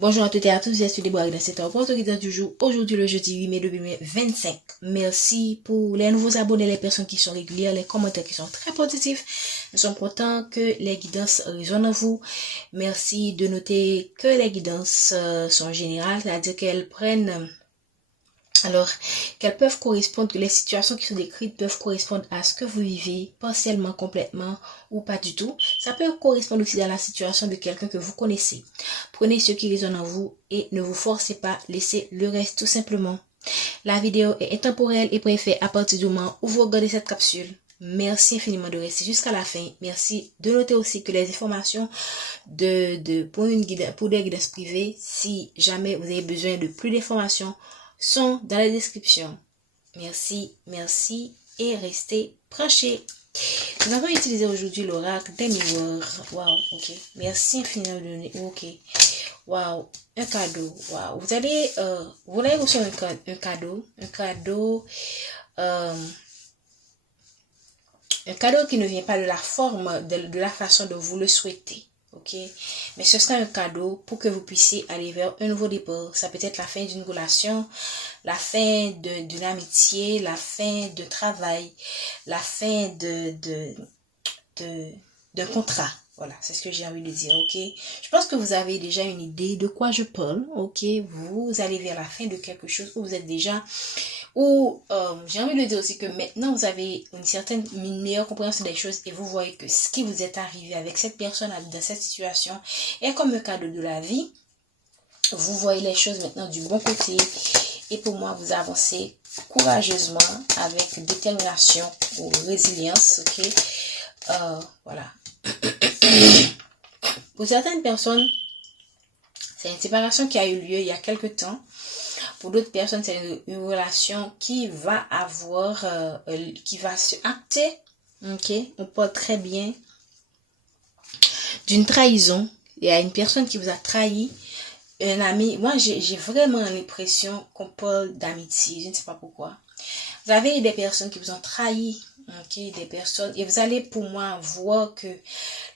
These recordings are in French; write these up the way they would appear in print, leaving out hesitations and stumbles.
Bonjour à toutes et à tous, je suis Déborah dans cette porte guidance du jour. Aujourd'hui, le jeudi 8 mai 2025. Merci pour les nouveaux abonnés, les personnes qui sont régulières, les commentaires qui sont très positifs. Nous sommes contents que les guidances résonnent en vous. Merci de noter que les guidances sont générales, c'est-à-dire qu'elles prennent... Alors, qu'elles peuvent correspondre, que les situations qui sont décrites peuvent correspondre à ce que vous vivez, partiellement, complètement ou pas du tout. Ça peut correspondre aussi à la situation de quelqu'un que vous connaissez. Prenez ce qui résonne en vous et ne vous forcez pas, laissez le reste tout simplement. La vidéo est intemporelle et préférée à partir du moment où vous regardez cette capsule. Merci infiniment de rester jusqu'à la fin. Merci de noter aussi que les informations pour des guidances privées, si jamais vous avez besoin de plus d'informations, sont dans la description. Merci, merci et restez branchés. Nous allons utiliser aujourd'hui l'oracle des miroirs. Waouh, ok. Merci infiniment de donner. Ok. Waouh, un cadeau. Waouh. Vous allez recevoir un cadeau qui ne vient pas de la forme, de la façon dont vous le souhaitez. Ok, mais ce sera un cadeau pour que vous puissiez aller vers un nouveau départ. Ça peut être la fin d'une relation, la fin d'une amitié, la fin de travail, la fin d'un contrat. Voilà, c'est ce que j'ai envie de dire, ok. Je pense que vous avez déjà une idée de quoi je parle, ok. Vous allez vers la fin de quelque chose où vous êtes déjà... Ou j'ai envie de dire aussi que maintenant vous avez une meilleure compréhension des choses et vous voyez que ce qui vous est arrivé avec cette personne dans cette situation est comme un cadeau de la vie. Vous voyez les choses maintenant du bon côté et pour moi vous avancez courageusement avec détermination ou résilience, ok. Voilà. Pour certaines personnes, c'est une séparation qui a eu lieu il y a quelque temps. Pour d'autres personnes, c'est une relation qui va avoir, qui va se acter. Ok, on parle très bien d'une trahison. Il y a une personne qui vous a trahi, un ami. Moi, j'ai vraiment l'impression qu'on parle d'amitié. Je ne sais pas pourquoi. Vous avez des personnes qui vous ont trahi. Ok, des personnes. Et vous allez pour moi voir que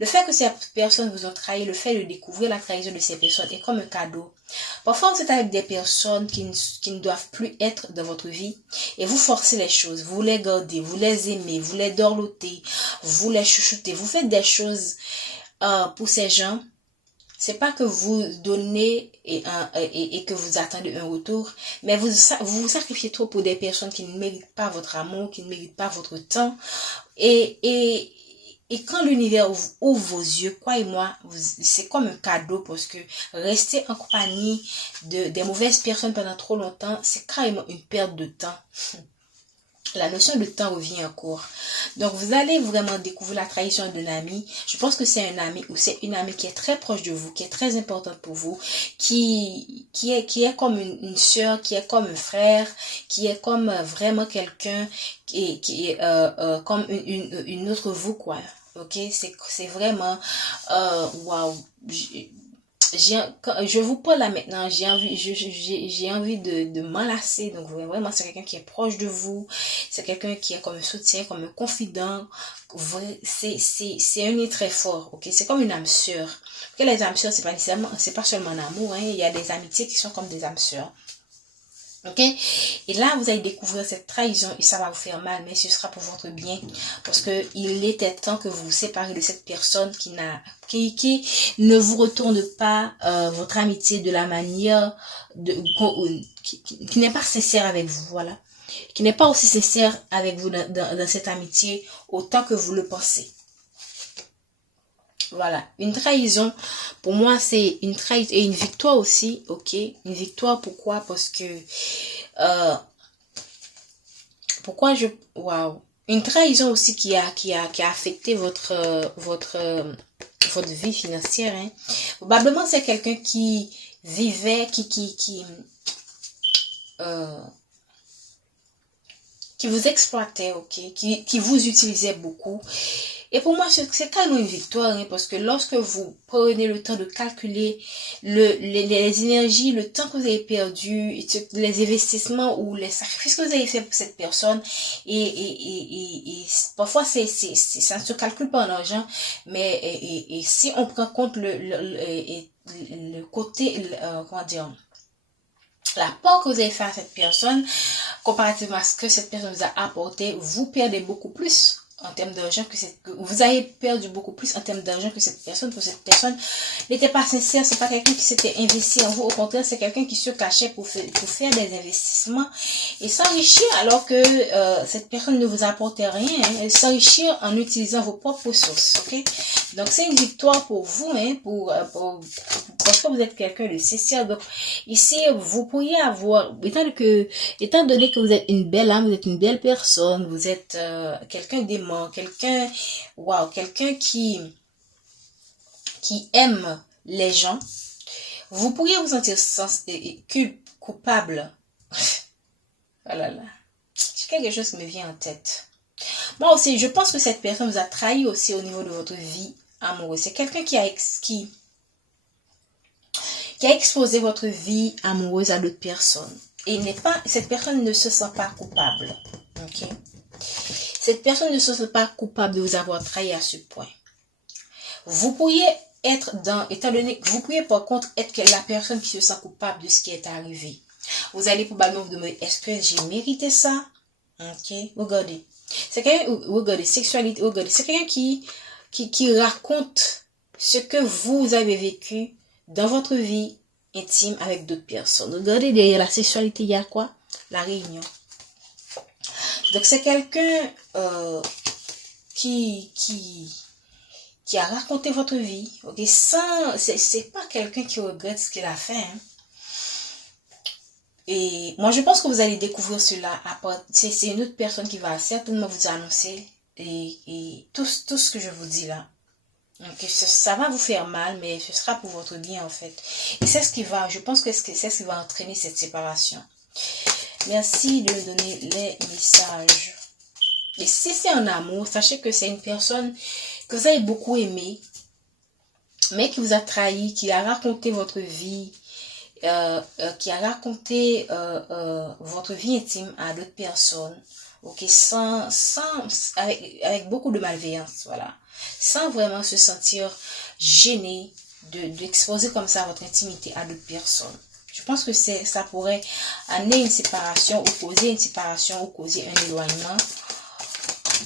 le fait que ces personnes vous ont trahi, le fait de découvrir la trahison de ces personnes est comme un cadeau. Parfois, vous êtes avec des personnes qui ne doivent plus être dans votre vie et vous forcez les choses, vous les gardez, vous les aimez, vous les dorlotez, vous les chouchoutez, vous faites des choses pour ces gens. C'est pas que vous donnez et que vous attendez un retour, mais vous vous sacrifiez trop pour des personnes qui ne méritent pas votre amour, qui ne méritent pas votre temps. Et quand l'univers ouvre vos yeux, croyez-moi, c'est comme un cadeau parce que rester en compagnie des mauvaises personnes pendant trop longtemps, c'est carrément une perte de temps. La notion de temps revient en cours. Donc, vous allez vraiment découvrir la trahison d'un ami. Je pense que c'est un ami ou c'est une amie qui est très proche de vous, qui est très importante pour vous, qui est comme une sœur, qui est comme un frère, qui est comme vraiment quelqu'un qui est comme une autre vous, quoi. Ok, c'est vraiment waouh. Je vous parle là maintenant, j'ai envie de m'enlacer. Donc vraiment, c'est quelqu'un qui est proche de vous, c'est quelqu'un qui est comme un soutien, comme un confident. C'est un lien très fort, ok. C'est comme une âme sœur. Que les âmes sœurs, c'est pas seulement un amour, hein. Il y a des amitiés qui sont comme des âmes sœurs. Ok, et là vous allez découvrir cette trahison et ça va vous faire mal, mais ce sera pour votre bien parce que il était temps que vous vous séparez de cette personne qui ne vous retourne pas votre amitié de la manière qui n'est pas sincère avec vous, voilà, qui n'est pas aussi sincère avec vous dans cette amitié autant que vous le pensez. Voilà, une trahison, pour moi, c'est une trahison et une victoire aussi, ok. Une victoire, pourquoi? Parce que, waouh. Une trahison aussi qui a affecté votre vie financière, hein. Probablement, c'est quelqu'un qui vivait, qui vous exploitait, ok, qui vous utilisait beaucoup. Et pour moi, c'est quand même une victoire, hein, parce que lorsque vous prenez le temps de calculer les énergies, le temps que vous avez perdu, les investissements ou les sacrifices que vous avez fait pour cette personne, et parfois ça ne se calcule pas en argent, mais et si on prend compte le côté, comment dire, l'apport que vous avez fait à cette personne, comparativement à ce que cette personne vous a apporté, vous perdez beaucoup plus en termes d'argent vous avez perdu beaucoup plus en termes d'argent que cette personne, parce que cette personne n'était pas sincère, c'est pas quelqu'un qui s'était investi en vous, au contraire, c'est quelqu'un qui se cachait pour faire des investissements et s'enrichir alors que cette personne ne vous apportait rien, hein, elle s'enrichir en utilisant vos propres ressources, ok? Donc c'est une victoire pour vous, hein, parce que vous êtes quelqu'un de sincère. Donc ici, vous pourriez avoir, étant donné que vous êtes une belle âme, vous êtes une belle personne, vous êtes quelqu'un d'aimant, quelqu'un qui aime les gens, vous pourriez vous sentir coupable. Oh là là, c'est quelque chose qui me vient en tête. Moi aussi, je pense que cette personne vous a trahi aussi au niveau de votre vie amoureuse. C'est quelqu'un qui a exposé votre vie amoureuse à d'autres personnes. Et cette personne ne se sent pas coupable. Ok? Cette personne ne se sent pas coupable de vous avoir trahi à ce point. Vous pourriez étant donné que vous pourriez par contre être la personne qui se sent coupable de ce qui est arrivé. Vous allez probablement vous demander, est-ce que j'ai mérité ça? Ok? Regardez. C'est quelqu'un, sexualité, c'est quelqu'un qui raconte ce que vous avez vécu dans votre vie intime avec d'autres personnes. Regardez, derrière la sexualité, il y a quoi? La réunion. Donc, c'est quelqu'un qui a raconté votre vie. Ok, c'est pas quelqu'un qui regrette ce qu'il a fait. Hein. Et moi, je pense que vous allez découvrir cela. C'est une autre personne qui va certainement vous annoncer et tout ce que je vous dis là. Donc, ça va vous faire mal, mais ce sera pour votre bien en fait. Et c'est je pense que c'est ce qui va entraîner cette séparation. Merci de me donner les messages. Et si c'est un amour, sachez que c'est une personne que vous avez beaucoup aimé, mais qui vous a trahi, qui a raconté votre vie, qui a raconté votre vie intime à d'autres personnes, ok, avec beaucoup de malveillance, voilà, sans vraiment se sentir gêné d'exposer comme ça votre intimité à d'autres personnes. Je pense que ça pourrait amener une séparation ou causer une séparation ou causer un éloignement.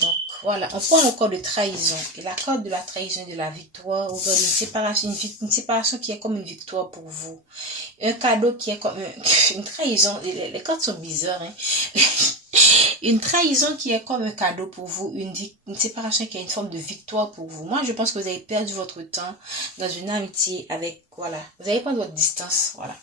Donc voilà, on parle encore de trahison. Et la carte de la trahison, de la victoire, on voit une séparation qui est comme une victoire pour vous. Un cadeau qui est comme une trahison. Les cartes sont bizarres. Hein? Une trahison qui est comme un cadeau pour vous. Une séparation qui est une forme de victoire pour vous. Moi, je pense que vous avez perdu votre temps dans une amitié avec, voilà. Vous avez pris votre distance, voilà.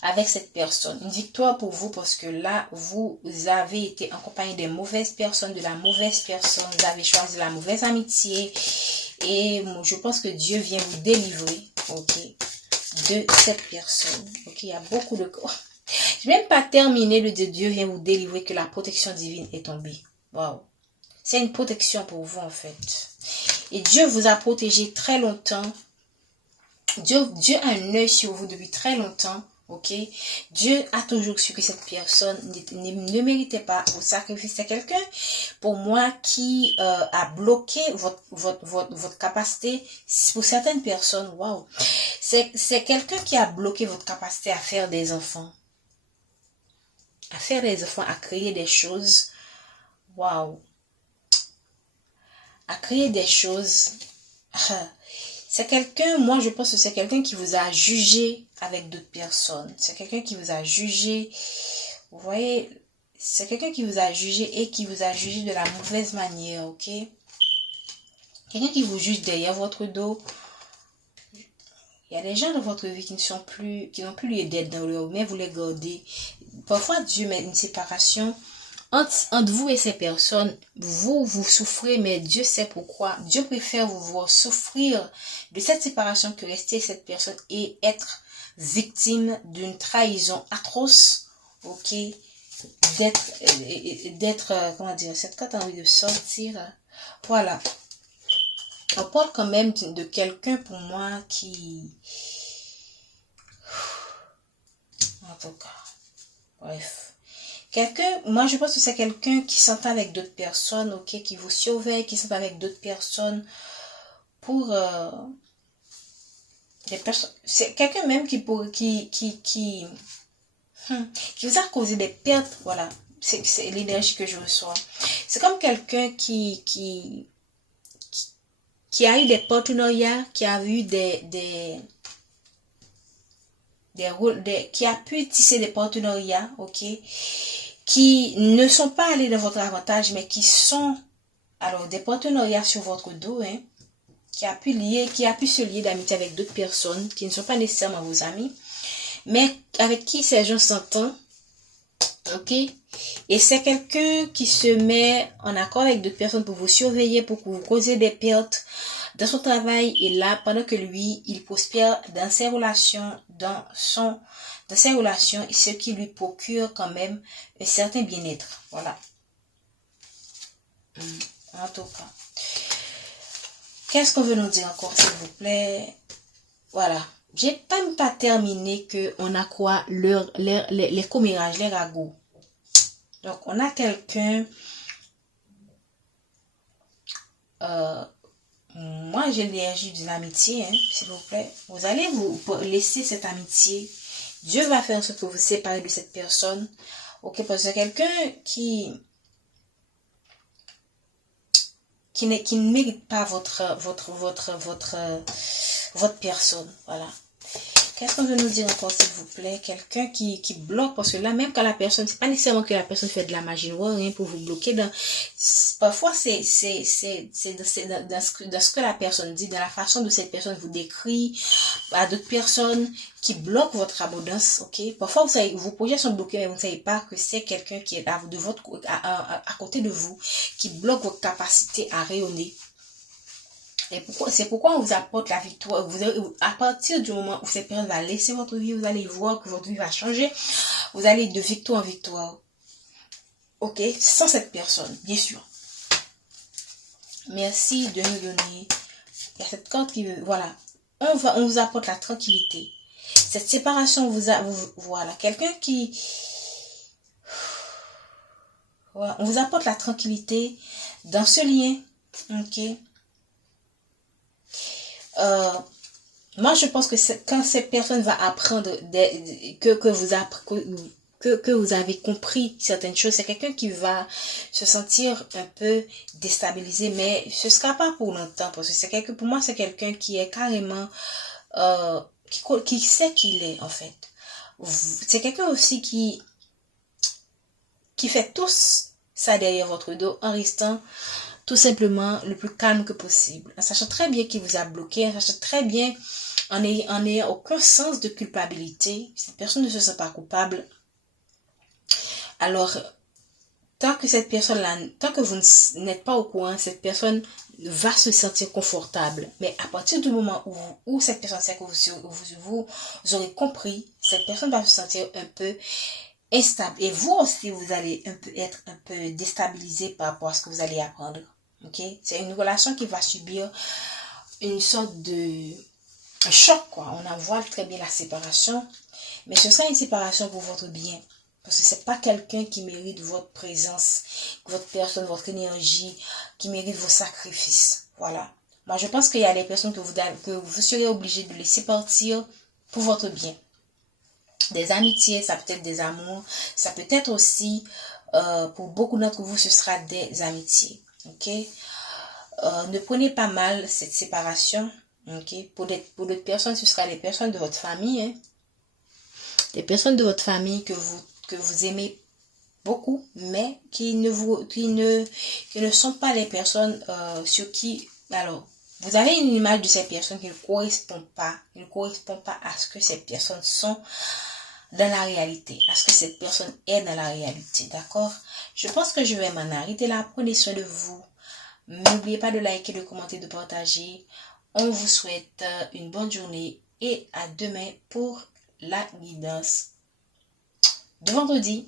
Avec cette personne. Une victoire pour vous parce que là, vous avez été en compagnie des mauvaises personnes, de la mauvaise personne. Vous avez choisi la mauvaise amitié. Et je pense que Dieu vient vous délivrer, ok, de cette personne. Ok, il y a beaucoup de... Je n'ai même pas terminé de dire Dieu vient vous délivrer, que la protection divine est tombée. Waouh. C'est une protection pour vous en fait. Et Dieu vous a protégé très longtemps. Dieu a un œil sur vous depuis très longtemps. Ok, Dieu a toujours su que cette personne ne méritait pas vos sacrifices. C'est quelqu'un, pour moi, qui a bloqué votre capacité. Pour certaines personnes, waouh, c'est quelqu'un qui a bloqué votre capacité à faire des enfants. À créer des choses. Waouh. À créer des choses. C'est quelqu'un, moi je pense que c'est quelqu'un qui vous a jugé avec d'autres personnes. C'est quelqu'un qui vous a jugé, vous voyez, c'est quelqu'un qui vous a jugé et qui vous a jugé de la mauvaise manière, ok? Quelqu'un qui vous juge derrière votre dos. Il y a des gens dans votre vie qui n'ont plus lieu d'être dans leur vie, mais vous les gardez. Parfois Dieu met une séparation entre vous et ces personnes. Vous souffrez, mais Dieu sait pourquoi. Dieu préfère vous voir souffrir de cette séparation que rester avec cette personne et être victime d'une trahison atroce, ok, comment dire, cette carte a envie de sortir, voilà. On parle quand même de quelqu'un pour moi qui, en tout cas, bref. Moi je pense que c'est quelqu'un qui s'entend avec d'autres personnes, ok, qui vous surveille, qui s'entend avec d'autres personnes pour Des personnes, c'est quelqu'un même qui vous a causé des pertes, voilà. C'est l'énergie que je reçois. C'est comme quelqu'un qui a eu des partenariats, qui a eu qui a pu tisser des partenariats, ok, qui ne sont pas allés dans votre avantage, mais qui sont, alors, des partenariats sur votre dos, hein, qui a pu se lier d'amitié avec d'autres personnes, qui ne sont pas nécessairement vos amis, mais avec qui ces gens s'entendent, ok, et c'est quelqu'un qui se met en accord avec d'autres personnes pour vous surveiller, pour vous causer des pertes dans son travail et là, pendant que lui, il prospère dans ses relations, dans ses relations, et ce qui lui procure quand même un certain bien-être. Voilà. En tout cas. Qu'est-ce qu'on veut nous dire encore, s'il vous plaît? Voilà. J'ai même pas terminé que on a quoi? Les commérages, les ragots. Donc, on a quelqu'un... moi, j'ai l'énergie de l'amitié, hein, s'il vous plaît. Vous allez vous laisser cette amitié. Dieu va faire ce que vous séparez de cette personne. Ok, parce que c'est quelqu'un qui ne mérite pas votre personne. Voilà. Qu'est-ce qu'on veut nous dire encore, s'il vous plaît? Quelqu'un qui bloque, parce que là, même quand la personne, c'est pas nécessairement que la personne fait de la magie noire, hein, pour vous bloquer. Parfois, c'est dans ce que la personne dit, dans la façon dont cette personne vous décrit à d'autres personnes qui bloquent votre abondance, ok? Parfois, vous savez, vos projets sont bloqués, mais vous ne savez pas que c'est quelqu'un qui est à côté de vous, qui bloque votre capacité à rayonner. Et c'est pourquoi on vous apporte la victoire. À partir du moment où cette personne va laisser votre vie, vous allez voir que votre vie va changer. Vous allez de victoire en victoire. Ok? Sans cette personne, bien sûr. Merci de nous donner. Il y a cette carte qui veut... Voilà. On vous apporte la tranquillité. Cette séparation voilà. Quelqu'un qui... Voilà. On vous apporte la tranquillité dans ce lien. Ok? Moi, je pense que quand cette personne va apprendre que vous avez compris certaines choses, c'est quelqu'un qui va se sentir un peu déstabilisé, mais ce sera pas pour longtemps, parce que pour moi, c'est quelqu'un qui est carrément, qui sait qui il est, en fait. C'est quelqu'un aussi qui fait tout ça derrière votre dos en restant tout simplement le plus calme que possible, en sachant très bien qu'il vous a bloqué, en sachant très bien, en n'ayant aucun sens de culpabilité. Cette personne ne se sent pas coupable. Alors, tant que vous n'êtes pas au courant, cette personne va se sentir confortable. Mais à partir du moment où cette personne sait que vous aurez compris, cette personne va se sentir un peu instable. Et vous aussi, vous allez être un peu déstabilisé par rapport à ce que vous allez apprendre. Ok, c'est une relation qui va subir une sorte de choc, quoi. On en voit très bien la séparation, mais ce sera une séparation pour votre bien, parce que c'est pas quelqu'un qui mérite votre présence, votre personne, votre énergie, qui mérite vos sacrifices. Voilà. Moi, je pense qu'il y a des personnes que vous serez obligé de laisser partir pour votre bien. Des amitiés, ça peut être des amours, ça peut être aussi, pour beaucoup d'entre vous, ce sera des amitiés. Ok, ne prenez pas mal cette séparation. Ok, pour d'autres personnes, ce sera les personnes de votre famille, hein. Des personnes de votre famille que vous aimez beaucoup, mais qui ne sont pas les personnes sur qui, alors, vous avez une image de ces personnes qui ne correspond pas à ce que ces personnes sont dans la réalité, à ce que cette personne est dans la réalité, d'accord? Je pense que je vais m'en arrêter là. Prenez soin de vous. N'oubliez pas de liker, de commenter, de partager. On vous souhaite une bonne journée et à demain pour la guidance de vendredi.